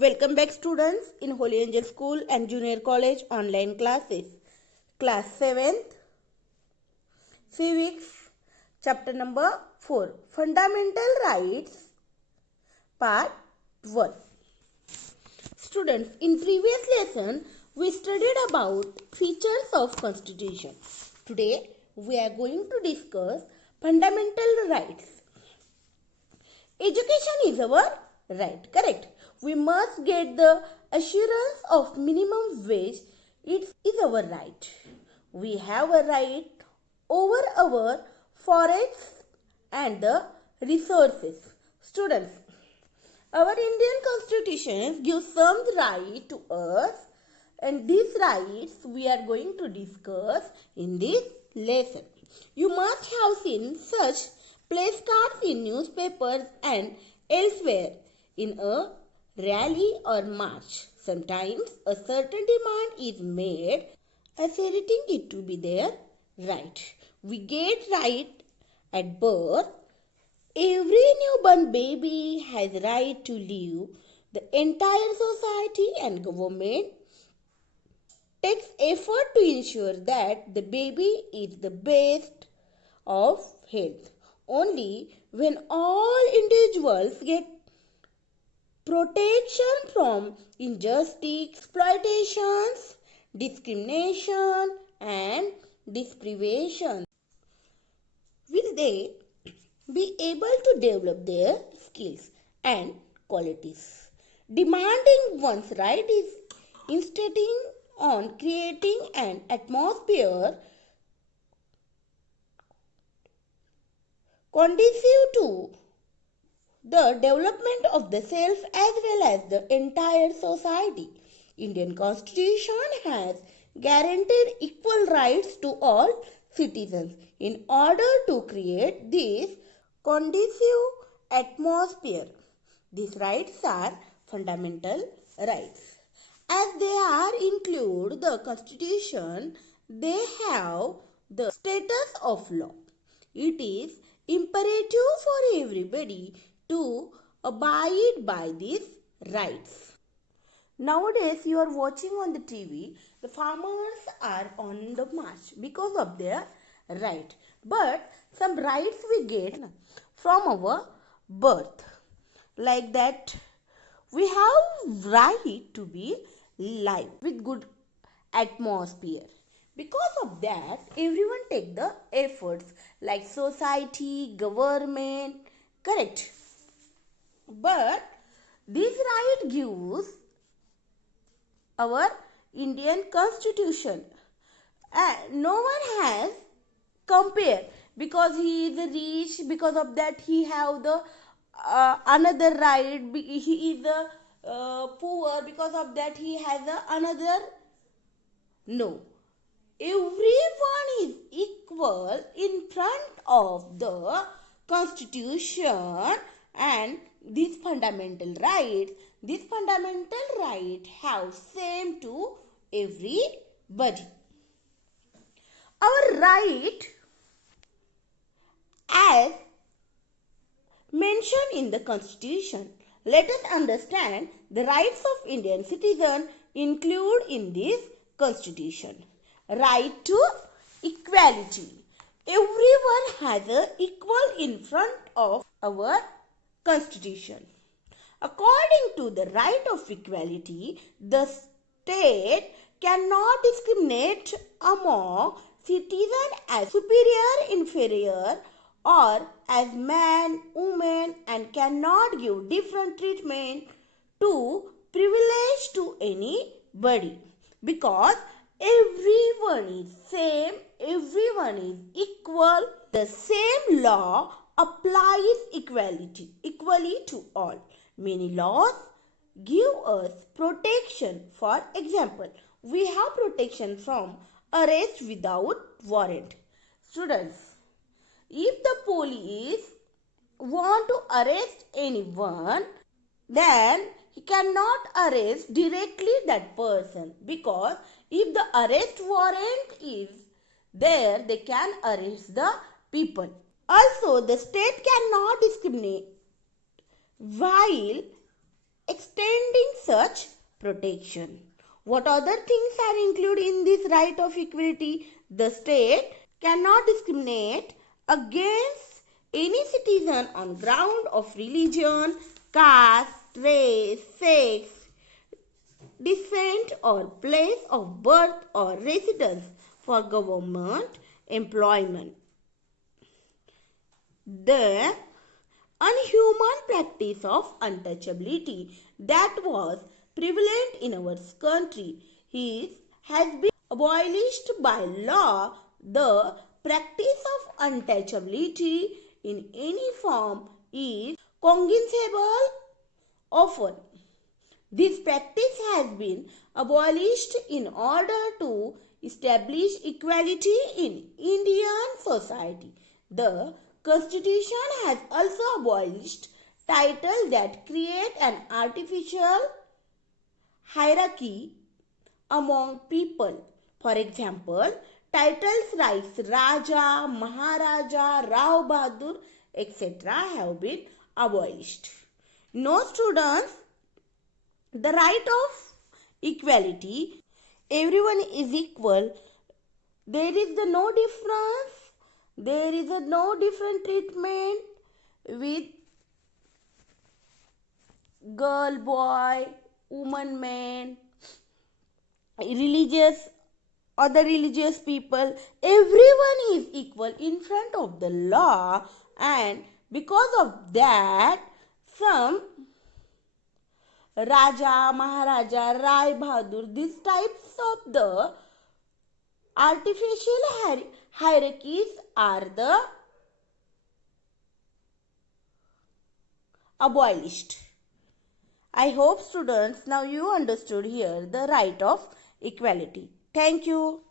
Welcome back students in Holy Angel School and Junior College online classes. Class 7th, Civics, chapter number 4, Fundamental Rights, part 1. Students, in previous lesson, we studied about features of Constitution. Today, we are going to discuss fundamental rights. Education is our right, correct? We must get the assurance of minimum wage. It is our right. We have a right over our forests and the resources. Students, our Indian Constitution gives some right to us, and these rights we are going to discuss in this lesson. You must have seen such placards in newspapers and elsewhere in a rally or march. Sometimes a certain demand is made asserting it to be their right. We get right at birth. Every newborn baby has right to live. The entire society and government takes effort to ensure that the baby is the best of health. Only when all individuals get protection from injustice, exploitations, discrimination and deprivation will they be able to develop their skills and qualities. Demanding one's right is insisting on creating an atmosphere conducive to the development of the self as well as the entire society. Indian Constitution has guaranteed equal rights to all citizens. In order to create this conducive atmosphere, these rights are fundamental rights. As they are include the Constitution, they have the status of law. It is imperative for everybody to abide by these rights. Nowadays, you are watching on the TV, the farmers are on the march because of their right. But some rights we get from our birth. Like that, we have right to be live with good atmosphere. Because of that, everyone take the efforts like society, government, correct? But this right gives our Indian Constitution. No one has compared because he is rich, because of that he have the another right, he is poor, because of that he has another. No. Everyone is equal in front of the Constitution, and these fundamental rights have same to everybody. Our right, as mentioned in the Constitution, let us understand the rights of Indian citizen include in this Constitution. Right to equality. Everyone has a equal in front of our Constitution. According to the right of equality, the state cannot discriminate among citizens as superior, inferior, or as man, woman, and cannot give different treatment to privilege to anybody, because everyone is same, everyone is equal. The same law applies equally to all. Many laws give us protection. For example, we have protection from arrest without warrant. Students, if the police want to arrest anyone, then he cannot arrest directly that person, because if the arrest warrant is there, they can arrest the people. Also, the state cannot discriminate while extending such protection. What other things are included in this right of equality? The state cannot discriminate against any citizen on ground of religion, caste, race, sex, descent, or place of birth or residence for government employment. The unhuman practice of untouchability that was prevalent in our country has been abolished by law. The practice of untouchability in any form is cognizable often. This practice has been abolished in order to establish equality in Indian society. The Constitution has also abolished titles that create an artificial hierarchy among people. For example, titles like Raja, Maharaja, Rao Bahadur, etc. have been abolished. No, students, the right of equality, everyone is equal. There is no difference. There is no different treatment with girl, boy, woman, man, religious, other religious people. Everyone is equal in front of the law, and because of that, some Raja, Maharaja, Rai Bahadur, these types of the artificial hierarchies are the abolished. I hope students now you understood here the right of equality. Thank you.